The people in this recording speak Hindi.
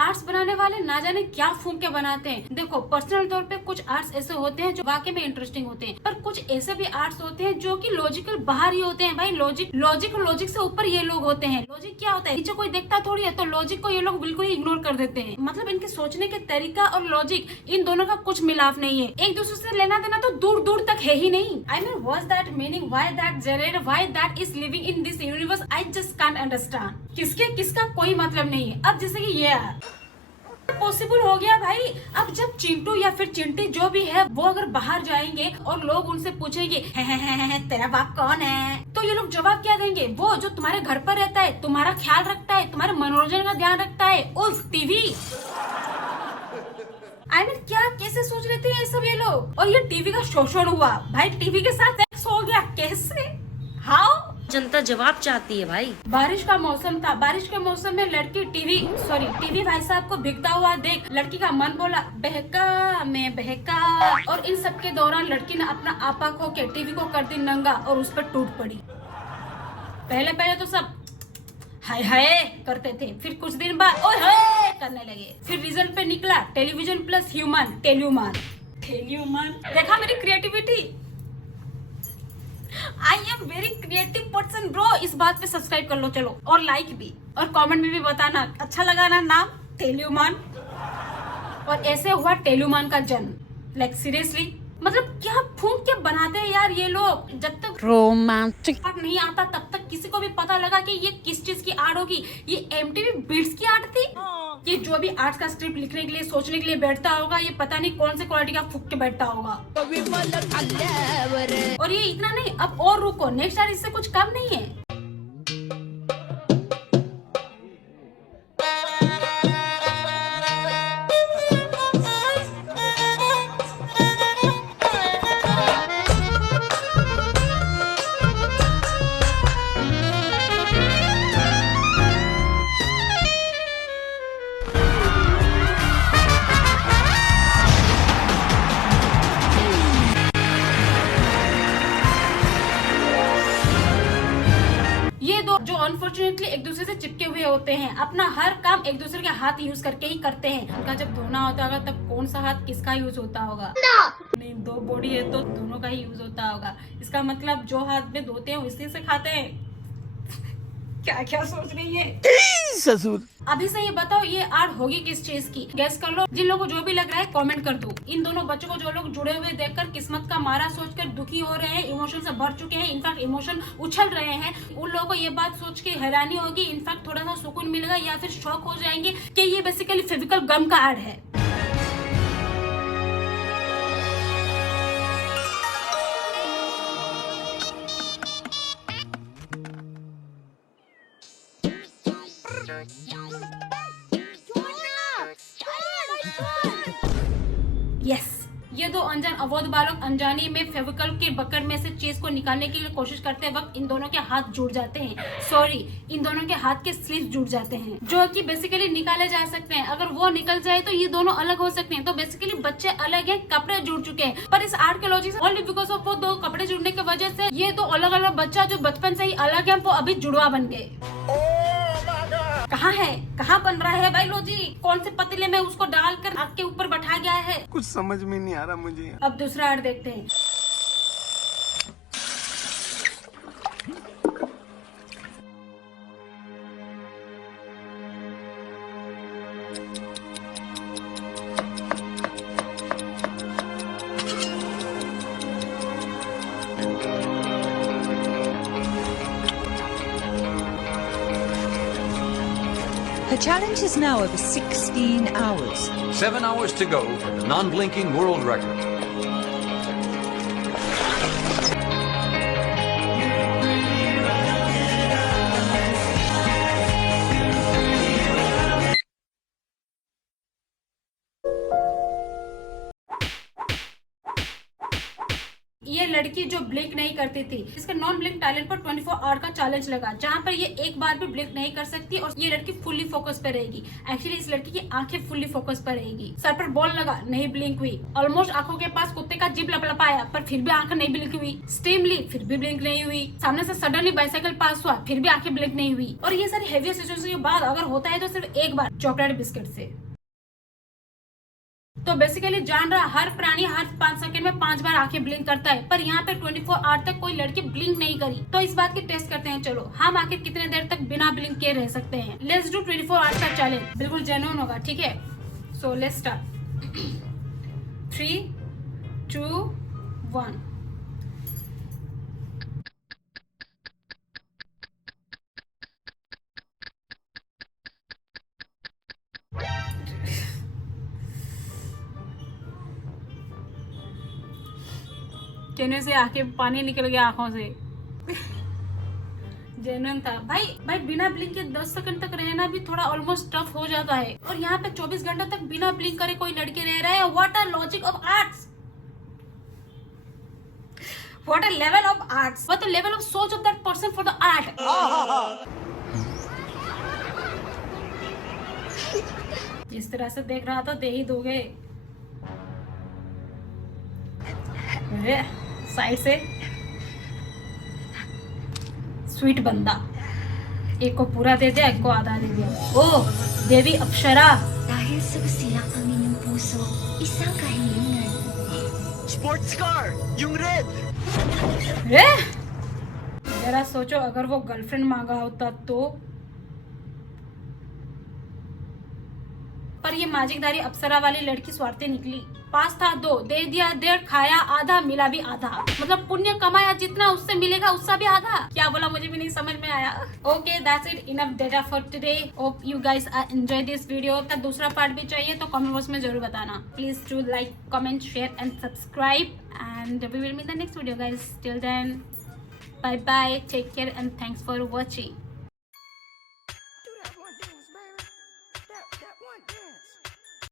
आर्ट्स बनाने वाले ना जाने क्या फूंक के बनाते हैं। देखो पर्सनल तौर पे कुछ आर्ट्स ऐसे होते हैं जो वाकई में इंटरेस्टिंग होते हैं, पर कुछ ऐसे भी आर्ट्स होते हैं जो कि लॉजिकल बाहर ही होते हैं। भाई लॉजिक से ऊपर ये लोग होते हैं। लॉजिक क्या होता है, नीचे कोई देखता थोड़ी है, तो लॉजिक को ये लोग बिल्कुल ही इग्नोर कर देते हैं। मतलब इनके सोचने के तरीका और लॉजिक, इन दोनों का कुछ मिलाप नहीं है। एक दूसरे से लेना देना तो दूर दूर तक है ही नहीं। I mean what's that meaning, why that generate, why that is living in this universe, I just can't understand. किसके किसका कोई मतलब नहीं है। अब जैसे कि ये पॉसिबल हो गया भाई। अब जब चिंटू या फिर चिंटी जो भी है वो अगर बाहर जाएंगे और लोग उनसे पूछेंगे है, तेरा बाप कौन है, तो ये लोग जवाब क्या देंगे, वो जो तुम्हारे घर पर रहता है, तुम्हारा ख्याल रखता है, तुम्हारे मनोरंजन का ध्यान रखता है, उल्फ टीवी। आई मीन क्या कैसे सोच लेते हैं ये सब ये लोग। और ये टीवी का शोषण हुआ भाई, टीवी के साथ सेक्स हो गया, कैसे, हाउ? जनता जवाब चाहती है भाई। बारिश का मौसम था, बारिश के मौसम में लड़की टीवी भाई साहब को भीगता हुआ देख लड़की का मन बोला बहका मैं बहका, और इन सब के दौरान लड़की ने अपना आपा खो के टीवी को कर दी नंगा और उस पर टूट पड़ी। पहले तो सब हाय हाय करते थे, फिर कुछ दिन बाद ओए हाय करने लगे। फिर रिजल्ट पे निकला टेलीविजन प्लस ह्यूमन, टेल्यूमन। देखा मेरी creativity, I am very creative person bro. इस बात पे सब्सक्राइब कर लो चलो, और लाइक भी, और कमेंट में भी बताना अच्छा लगा ना नाम टेल्यूमन। और ऐसे हुआ टेल्यूमन का जन्म। लाइक सीरियसली, मतलब क्या फूंक के बनाते हैं यार ये लोग। जब तक रोमांटिक नहीं आता तब तक किसी को भी पता लगा कि ये किस चीज की आर्ट होगी। ये एमटीवी बिट्स की आर्ट थी। ये जो भी आर्ट्स का स्क्रिप्ट लिखने के लिए सोचने के लिए बैठता होगा, ये पता नहीं कौन से क्वालिटी का फूक के बैठता होगा। और ये इतना नहीं, अब और रुको, नेक्स्ट आर्ट इससे कुछ कम नहीं है। ये दो जो अनफॉर्चुनेटली एक दूसरे से चिपके हुए होते हैं, अपना हर काम एक दूसरे के हाथ यूज करके ही करते हैं। उनका जब धोना होता होगा तब कौन सा हाथ किसका यूज होता होगा? नहीं, दो बॉडी है तो दोनों का ही यूज होता होगा। इसका मतलब जो हाथ में धोते हैं उसी से खाते हैं। क्या क्या सोच रही है ससुर। अभी से ये बताओ, ये आर्ट होगी किस चीज की? गैस कर लो। जिन लोगों को जो भी लग रहा है कमेंट कर दो। इन दोनों बच्चों को जो लोग जुड़े हुए देखकर किस्मत का मारा सोचकर दुखी हो रहे हैं, इमोशन से भर चुके हैं, इनफैक्ट इमोशन उछल रहे हैं, उन लोगों को ये बात सोच के हैरानी होगी, इनफैक्ट थोड़ा सा सुकून मिलेगा, या फिर शॉक हो जाएंगे कि ये बेसिकली फेविकल गम का आर्ट है। यस, ये दो अनजान अवोध बालक अनजानी में फेविकल के बकर में से चीज को निकालने की कोशिश करते वक्त इन दोनों के हाथ जुड़ जाते हैं। सॉरी, इन दोनों के हाथ के स्लीव जुड़ जाते हैं, जो कि बेसिकली निकाले जा सकते हैं। अगर वो निकल जाए तो ये दोनों अलग हो सकते हैं। तो बेसिकली बच्चे अलग हैं, कपड़े जुड़ चुके हैं, पर इस आर्ट के लॉजिक से ओनली बिकॉज ऑफ वो दो कपड़े जुड़ने की वजह से ये दो अलग अलग बच्चा जो बचपन से ही अलग है वो अभी जुड़वा बन गए। कहाँ है, कहाँ बन रहा है भाई लॉजिक? कौन से पतीले में उसको डालकर आग के ऊपर बैठा गया है? कुछ समझ में नहीं आ रहा मुझे। अब दूसरा आर्ट देखते हैं। Her challenge is now over 16 hours. 7 hours to go for the non-blinking world record. ये लड़की जो ब्लिंक नहीं करती थी, इसका नॉन ब्लिंक टैलेंट पर 24 आवर का चैलेंज लगा, जहाँ पर ये एक बार भी ब्लिंक नहीं कर सकती और ये लड़की फुल्ली फोकस पे रहेगी। एक्चुअली इस लड़की की आंखें फुल्ली फोकस पर रहेगी। सर पर बॉल लगा, नहीं ब्लिंक हुई। ऑलमोस्ट आंखों के पास कुत्ते का जिब लपलपाया, पर फिर भी आंखें नहीं ब्लिंक हुई। स्टीम ली, फिर भी ब्लिंक नहीं हुई। सामने से सडनली बाइसाइकिल पास हुआ, फिर भी आंखें ब्लिंक नहीं हुई। और ये सारी हेवी सिचुएशन के बाद अगर होता है तो सिर्फ एक बार चॉकलेट बिस्किट से। तो बेसिकली जान रहा, हर प्राणी हर 5 सेकंड में 5 बार आंखें ब्लिंक करता है, पर यहाँ पे 24 आवर तक कोई लड़की ब्लिंक नहीं करी। तो इस बात की टेस्ट करते हैं, चलो हम आखिर कितने देर तक बिना ब्लिंक किए रह सकते हैं। लेट्स डू 24 आवर्स का चैलेंज, बिल्कुल जेन्युइन होगा, ठीक है। So let's start. 3, 2, 1। कहने से आंखें पानी निकल गया आंखों से। जेन्युइन था भाई बिना ब्लिंक के 10 सेकंड तक रहना भी थोड़ा ऑलमोस्ट टफ हो जाता है, और यहाँ पे 24 घंटे तक बिना ब्लिंक करे कोई लड़के रह रहा है। What a logic of arts, what a level of arts, what the level of सोच of that person for the art. जिस तरह से देख रहा था दे ही दोगे। साइड से स्वीट बंदा, एक को पूरा दे दिया, एक को आधा दे दिया। ओ देवी अप्सरा, Dahil sa kasiyak ang inyong puso, isang kahilingan. Sports car, yung red. जरा सोचो अगर वो गर्लफ्रेंड मांगा होता तो। पर ये मैजिकदारी अप्सरा वाली लड़की स्वार्थी निकली। पास था 2, दे दिया 1.5, खाया आधा, मिला भी आधा। मतलब पुण्य कमाया जितना उससे मिलेगा उसका भी आधा। क्या बोला मुझे भी नहीं समझ में आया। Okay that's it, enough data for today. Hope you guys enjoy this video. का दूसरा पार्ट भी चाहिए तो कमेंट बॉक्स में जरूर बताना। Please do like, comment, share and subscribe and we will meet the next video guys. Till then, bye bye, take care and thanks for watching.